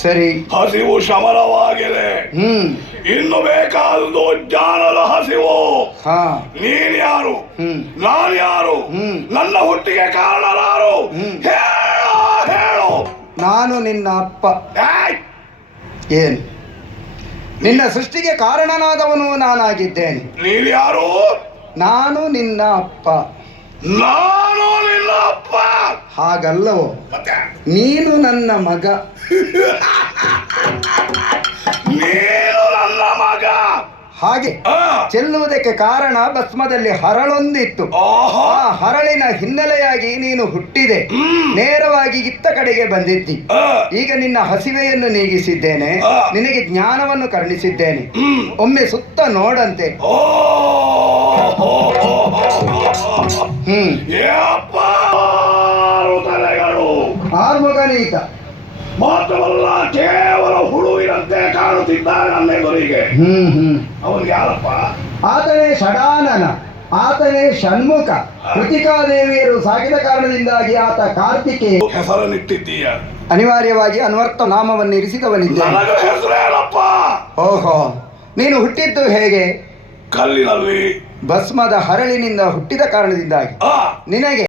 ಸರಿ, ಹಸಿವು ಶಮನವಾಗಿದೆ. ಇನ್ನು ಬೇಕಾದುದು ಜ್ಞಾನದ ಹಸಿವು. ನೀನ್ ಯಾರು, ನಾನು ಯಾರು, ನನ್ನ ಹುಟ್ಟಿಗೆ ಕಾರಣರಾರು? ಹೇಳು. ನಾನು ನಿನ್ನ ಅಪ್ಪ. ಏನು? ನಿನ್ನ ಸೃಷ್ಟಿಗೆ ಕಾರಣನಾದವನು ನಾನಾಗಿದ್ದೇನೆ. ನೀನು ಯಾರು? ನಾನು ನಿನ್ನ ಅಪ್ಪ. ನಾನು ನಿನ್ನ ಅಪ್ಪ? ಹಾಗಲ್ಲವೋ, ನೀನು ನನ್ನ ಮಗ. ನೀನು ನನ್ನ ಮಗ. ಹಾಗೆ ಚೆಲ್ಲುವುದಕ್ಕೆ ಕಾರಣ ಭಸ್ಮದಲ್ಲಿ ಹರಳೊಂದಿತ್ತು. ಆ ಹರಳಿನ ಹಿನ್ನೆಲೆಯಾಗಿ ನೀನು ಹುಟ್ಟಿದೆ. ನೇರವಾಗಿ ಇತ್ತ ಕಡೆಗೆ ಬಂದಿದ್ದಿ. ಈಗ ನಿನ್ನ ಹಸಿವೆಯನ್ನು ನೀಗಿಸಿದ್ದೇನೆ, ನಿನಗೆ ಜ್ಞಾನವನ್ನು ಕರುಣಿಸಿದ್ದೇನೆ. ಒಮ್ಮೆ ಸುತ್ತ ನೋಡಂತೆ. ಆರ್ಮಗನೀತ ಮಾತ್ರವಲ್ಲ, ಕೇವಲ ಹುಳುವಿನಂತೆ ಕಾಣುತ್ತಿದ್ದಾರೆ ನನ್ನ ಎದುರಿಗೆ. ಅವನು ಯಾರಪ್ಪ? ಆತನೇ ಷಡಾನನ, ಆತನೇ ಷಣ್ಮುಖ. ಕೃತಿಕಾದೇವಿಯರು ಸಾಗಿದ ಕಾರಣದಿಂದಾಗಿ ಆತ ಕಾರ್ತಿಕೇಯ ಹೆಸರನ್ನಿಟ್ಟಿದ್ದೀಯ. ಅನಿವಾರ್ಯವಾಗಿ ಅನ್ವರ್ಥ ನಾಮವನ್ನು ಇರಿಸಿದವನಿದ್ದ. ಹೆಸರೇನಪ್ಪ? ಓಹೋ, ನೀನು ಹುಟ್ಟಿದ್ದು ಹೇಗೆ? ಕಲ್ಲಿನಲ್ಲಿ ಭಸ್ಮದ ಹರಳಿನಿಂದ ಹುಟ್ಟಿದ ಕಾರಣದಿಂದಾಗಿ ನಿನಗೆ